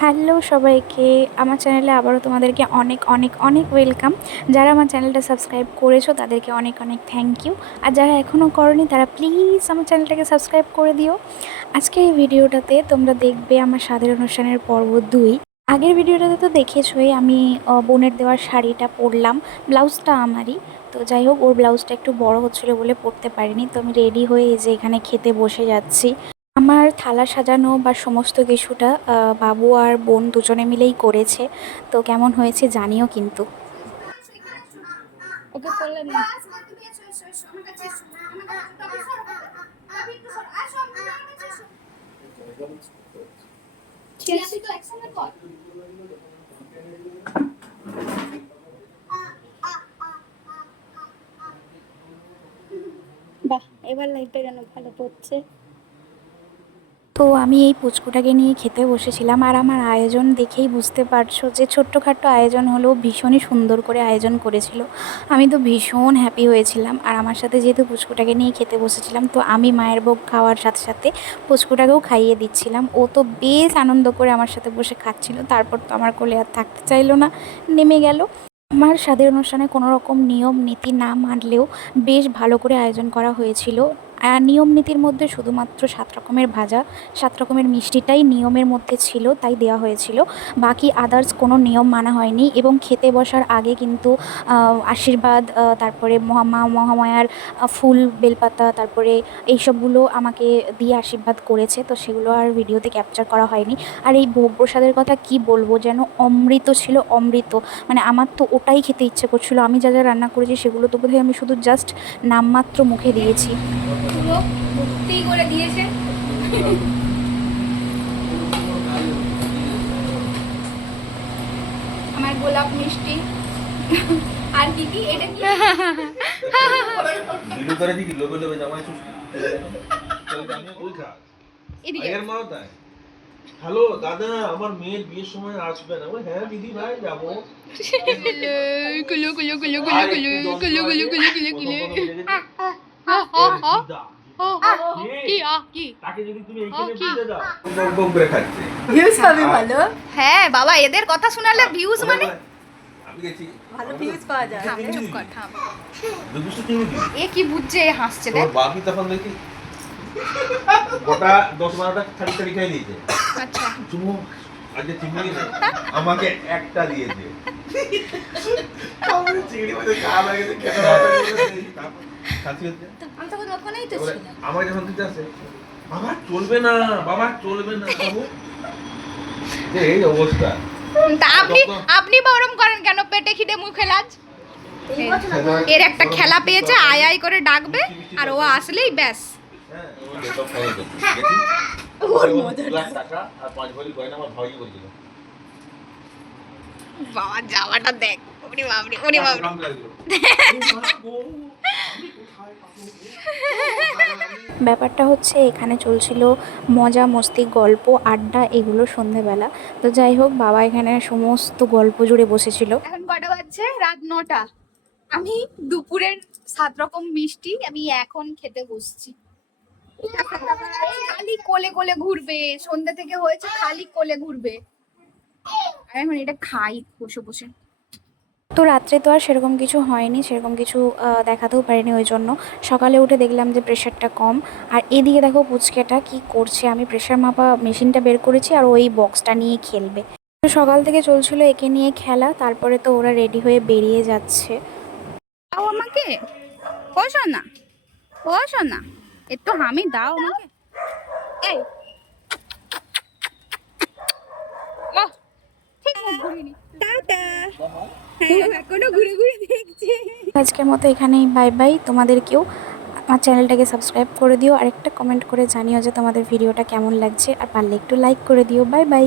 Hello সবাইকে, আমার চ্যানেলে আবারও তোমাদেরকে অনেক অনেক অনেক ওয়েলকাম। যারা আমার চ্যানেলটা সাবস্ক্রাইব করেছ, তাদেরকে অনেক অনেক থ্যাংক ইউ আর যারা এখনও করনি, তারা প্লিজ আমার চ্যানেলটাকে সাবস্ক্রাইব করে দিও। আজকে এই ভিডিওটাতে তোমরা দেখবে আমার স্বাদের অনুষ্ঠানের পর্ব দুই। আগের ভিডিওটাতে তো দেখেছোই, আমি বোনের দেওয়ার শাড়িটা পরলাম, ব্লাউজটা আমারই। তো যাই হোক, ওর ব্লাউজটা একটু বড় হচ্ছিল বলে পরতে পারিনি। তো আমি রেডি হয়ে যে এখানে খেতে বসে যাচ্ছি। আমার থালা সাজানো বা সমস্ত কিছুটা বাবু আর বোন দুজনে মিলেই করেছে। তো কেমন হয়েছে জানিও কিন্তু। ওকে করলেন না। বাহ, এবার লাইটটা যেন ভালো পড়ছে। তো আমি এই পুচকুটাকে নিয়ে খেতে বসেছিলাম আর আমার আয়োজন দেখেই বুঝতে পারছ যে ছোট্টখাট্ট আয়োজন হলেও ভীষণই সুন্দর করে আয়োজন করেছিল। আমি তো ভীষণ হ্যাপি হয়েছিলাম আর আমার সাথে যেহেতু পুচকুটাকে নিয়ে খেতে বসেছিলাম তো আমি মায়ের ভোগ খাওয়ার সাথে সাথে পুচকুটাকেও খাইয়ে দিচ্ছিলাম। ও তো বেশ আনন্দ করে আমার সাথে বসে খাচ্ছিল, তারপর তো আমার কোলে আর থাকতে চাইলো না, নেমে গেল। আমার স্বাদের অনুষ্ঠানে কোনো রকম নিয়ম নীতি না মানলেও বেশ ভালো করে আয়োজন করা হয়েছিল। আর নিয়ম নীতির মধ্যে শুধুমাত্র সাত রকমের ভাজা, সাত রকমের মিষ্টিটাই নিয়মের মধ্যে ছিল, তাই দেওয়া হয়েছিল। বাকি আদার্স কোনো নিয়ম মানা হয়নি এবং খেতে বসার আগে কিন্তু আশীর্বাদ তারপরে মহামা, মহামায়ার ফুল, বেলপাতা, তারপরে এইসবগুলো আমাকে দিয়ে আশীর্বাদ করেছে, তো সেগুলো আর ভিডিওতে ক্যাপচার করা হয়নি। আর এই ভোগ প্রসাদের কথা কি বলব যেন অমৃত ছিল, অমৃত। মানে আমার তো ওটাই খেতে ইচ্ছে করছিল। আমি যা যা রান্না করেছি সেগুলো তো বোধহয় আমি শুধু জাস্ট নামমাত্র মুখে দিয়েছি পুরো ভর্তি করে দিয়েছে আমার গোলাপ মিষ্টি। আর কি কি? এটা কি? ভিডিও করে দিকি লোকে লোকে জামাই চুষ এদিকে। আগের মাও হ্যালো দাদা আমার মেয়ের বিয়ের সময় আসবে না। হ্যাঁ দিদি ভাই যাব। কুলু কুলু কুলু কুলু কুলু কুলু কুলু। কুলু কুলু কুলু। কি? আ কি? তাকে যদি তুমি ও, বুঝে দাও। বক বক করে খাচ্ছে। ভিউজ পাবে ভালো। হ্যাঁ বাবা এদের কথা শোনালে ভিউজ মানে? ভালো ভিউজ পাওয়া যায়। থাম চুপ কর থাম। দুপুষ্ট চিনি দিই এ কি বুঝছে এ হাসছে দেখ। বাপি তখন দেখি গোটা দশ বারোটা থালি থালি খাই দিয়েছে আচ্ছা। চুমু আজকে চিংড়ি আমাকে একটা দিয়েছে। চিংড়ি কেন তারপর খাসি হচ্ছে আমি তখন ওখানেই তো ছিলাম। আমার যখন দিতে আসে বাবা চলবে না বাবা চলবে না বাবু। এই অবস্থা। তা আপনি আপনি বা ওরম করেন কেন? পেটে খিদে মুখে লাজ? এর একটা খেলা পেয়েছে আয় আয় করে ডাকবে আর ও আসলেই ব্যাস। হ্যাঁ করেছিল বাবা যাওয়াটা দেখ। ওরে বাবরে ওরে বাবরে? ব্যাপারটা হচ্ছে এখানে চলছিল মজা, মস্তি, গল্প, আড্ডা, এগুলো সন্ধেবেলা। তো যাই হোক, বাবা এখানে সমস্ত গল্প জুড়ে বসেছিল। এখন কটা বাজছে? রাত নটা। আমি দুপুরের সাত রকম মিষ্টি আমি এখন খেতে বসছি। খালি কোলে কোলে ঘুরবে। সন্ধ্যা থেকে হয়েছে, খালি কোলে ঘুরবে। আর এখন এটা খাই বসে বসে। তো রাত্রে তো আর সেরকম কিছু হয়নি, সেরকম কিছু দেখাতেও পারিনি ওই জন্য। সকালে উঠে দেখলাম যে প্রেশারটা কম। আর এদিকে দেখো পুচকেটা কি করছে, আমি প্রেশার মাপা মেশিনটা বের করেছি আর ওই বক্সটা নিয়ে খেলবে। সকাল থেকে চলছিল একে নিয়ে খেলা, তারপরে তো ওরা রেডি হয়ে বেরিয়ে যাচ্ছে। দাও আমাকে। ও না ও না একটু হামি দাও আমাকে। এই। ঠিক আজকের মতো এখানেই বাই বাই তোমাদেরকেও আমার চ্যানেলটাকে সাবস্ক্রাইব করে দিও। আর একটা কমেন্ট করে জানিও যে তোমাদের ভিডিওটা কেমন লাগছে। আর পারলে একটু লাইক করে দিও। Bye bye